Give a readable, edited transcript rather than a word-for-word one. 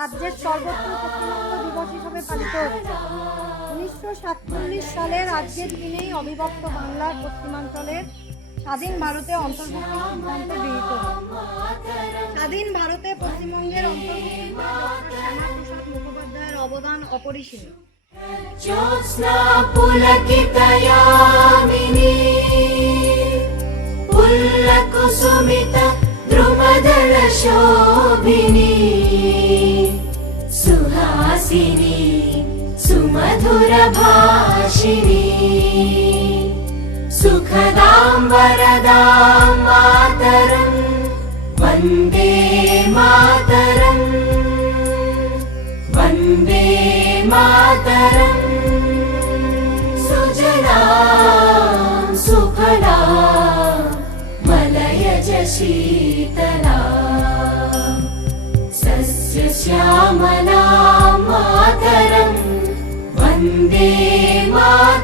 রাজ্যের সর্বত্র পশ্চিমবঙ্গ দিবস হিসাবে পালিত হচ্ছে। 1947 সালের আজকের দিনেই অবিভক্ত বাংলার পশ্চিমাঞ্চলের স্বাধীন ভারতে অন্তর্ভুক্তির সিদ্ধান্ত গৃহীত হয়। স্বাধীন ভারতে পশ্চিমবঙ্গের অন্তর্ভুক্তিতে ডক্টর শ্যামাপ্রসাদ মুখোপাধ্যায়ের অবদান অপরিসীম। জ্যোৎস্না পুলকিতয়ামিনী পুল্লকুসুমিত দ্রুমদল শোভিনী সুহাসিনী সুমধুর ভাষিণী सुखदां वरदां मातरं वन्दे मातरं वन्दे मातरं सुजलां सुफलां मलयज शीतलां सस्यश्यामलां मातरं वन्दे मातरम्।